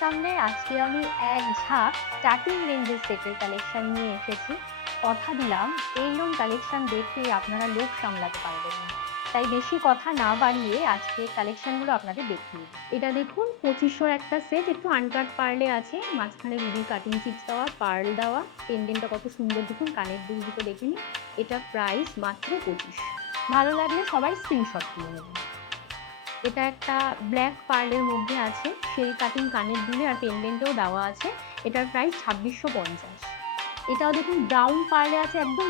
সামনে আজকে আমি এক ঝাঁক স্টার্টিং রেঞ্জের সেটের কালেকশন নিয়ে এসেছি। কথা দিলাম এইরকম কালেকশন দেখে আপনারা লোভ সামলাতে পারবেন না, তাই বেশি কথা না বাড়িয়ে আজকে কালেকশনগুলো আপনাদের দেখিয়ে দিই। এটা দেখুন 2500 একটা সেট, একটু আনকাট পার্লে আছে, মাঝখানে রুবি কাটিং চিপস দেওয়া, পার্ল দেওয়া, পেন্ডেন্টটা কত সুন্দর দেখুন, কানের দুল দুটো দেখে নিন। এটা প্রাইস মাত্র 25। ভালো লাগলে সবাই স্ক্রিনশট তুলে নেবেন। এটা একটা ব্ল্যাক পার্লের মধ্যে আছে, সেই কাটিং কানের দুলে আর পেন্ডেন্টেও দেওয়া আছে। এটার প্রাইস 2650। এটাও দেখুন ব্রাউন পার্লে আছে, একদম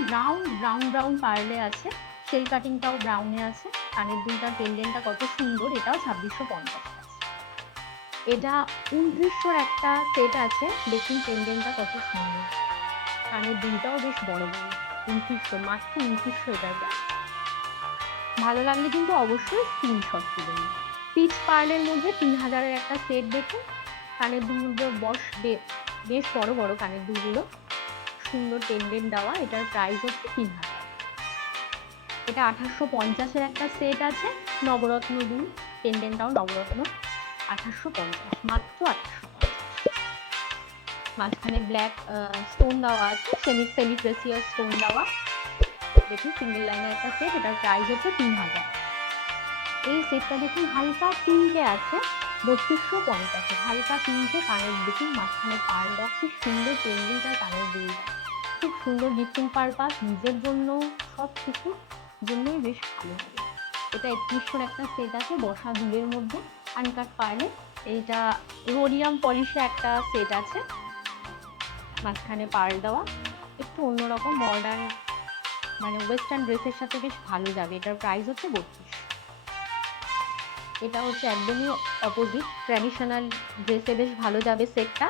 ব্রাউন পার্লে আছে, সেই কাটিংটাও ব্রাউনে আছে, কানের দুলটার পেন্ডেন্টটা কত সুন্দর, এটাও 2650 আছে। এটা 2900 একটা সেট আছে, দেখুন পেন্ডেন্টটা কত সুন্দর, কানের দুলটাও বেশ বড় বড়। 2900, মাত্র 2900 এটার প্রাইস। ভালো লাগলে কিন্তু অবশ্যই স্ক্রিনশট তুলে নিন। পিচ পার্লের মধ্যে 3000-এর একটা সেট দেখুন, কানের দুলগুলো বেশ বড় বড় কানের দুলগুলো, সুন্দর পেন্ডেন্ট দেওয়া। এটার প্রাইস হচ্ছে 3000। এটা 2850-এর একটা সেট আছে, নবরত্ন দুল, পেন্ডেন্টটাও নবরত্ন, 2850, মাত্র 2850। মাঝখানে ব্ল্যাক স্টোন দেওয়া আছে, সেমি প্রেসিয়াস স্টোন দেওয়া, দেখুন সিঙ্গেল লাইনের একটা সেট, এটার প্রাইস হচ্ছে 3000। এই সেটটা দেখুন হালকা পিঙ্কে আছে, 3250। হালকা পিঙ্কে কানের দেখুন, মাঝখানে পার্ল দেওয়া, খুব সুন্দর পেন্ডেন্ট আর কানের দুলটা, খুব সুন্দর গিফটিং পারপাস, নিজের জন্য, সব কিছুর জন্যই বেশ ভালো হবে। এটা 3100-এর একটা সেট আছে, বসা দুলের মধ্যে, আনকাট পার্লে। এইটা রোডিয়াম পলিশে একটা সেট আছে, মাঝখানে পার্ল দেওয়া, একটু অন্যরকম মডার্ন, মানে ওয়েস্টার্ন ড্রেসের সাথে বেশ ভালো যাবে। এটার প্রাইস হচ্ছে 32। এটা হচ্ছে একদমই অপোজিট, ট্র্যাডিশনাল ড্রেসে বেশ ভালো যাবে সেটটা।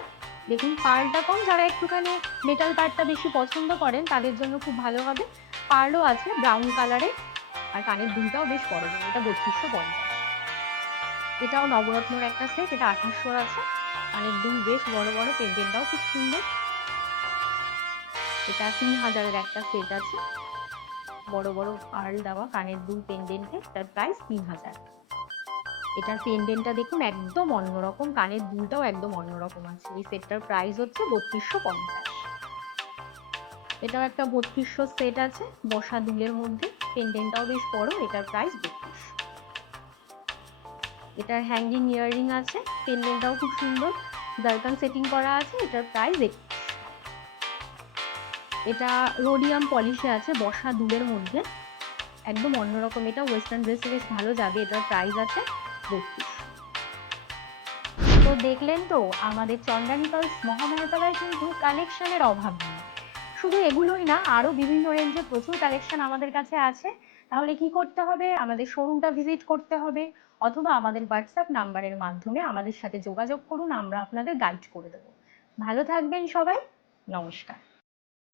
দেখুন পার্লটা কম, যারা একটুখানি মেটাল পার্টটা বেশি পছন্দ করেন তাদের জন্য খুব ভালো হবে। পার্লও আছে ব্রাউন কালারে, আর কানের দুলটাও বেশ বড় বড়। এটা 3250। এটাও নবরত্নর একটা সেট, এটা 2800 আছে, কানের দুল বেশ বড় বড়, পেন্ডেন্টটাও খুব সুন্দর। এটা 3000-এর একটা সেট আছে, বড় বড় পার্ল দেওয়া, কানের দুল পেন্ডেন্টে, তার প্রাইস 3000। এটার পেন্ডেন্টটা দেখুন একদম অন্যরকম, কানের দুলটাও একদম অন্যরকম আছে। এই সেটটার প্রাইস হচ্ছে 3250। এটাও একটা 3200 সেট আছে, বসা দুলের মধ্যে, পেন্ডেন্টটাও বেশ বড়, এটার প্রাইস 32। এটার হ্যাঙ্গিং ইয়াররিং আছে, পেন্ডেন্টটাও খুব সুন্দর, জারকান সেটিং করা আছে, এটার প্রাইস 31। এটা রোডিয়াম পলিশে আছে, বসা দুলের মধ্যে, একদম অন্যরকম, এটা ওয়েস্টার্ন ড্রেসে বেশ ভালো যাবে। এটার প্রাইস আছে 32। তো দেখলেন তো, আমাদের চন্দ্রানী পালস মহামেলাতলায় কিন্তু কালেকশনের অভাব নেই। শুধু এগুলোই না, আরো বিভিন্ন রেঞ্জে প্রচুর কালেকশন আমাদের কাছে আছে। তাহলে কি করতে হবে? আমাদের শোরুমটা ভিজিট করতে হবে, অথবা আমাদের হোয়াটসঅ্যাপ নাম্বারের মাধ্যমে আমাদের সাথে যোগাযোগ করুন, আমরা আপনাদের গাইড করে দেবো। ভালো থাকবেন সবাই, নমস্কার।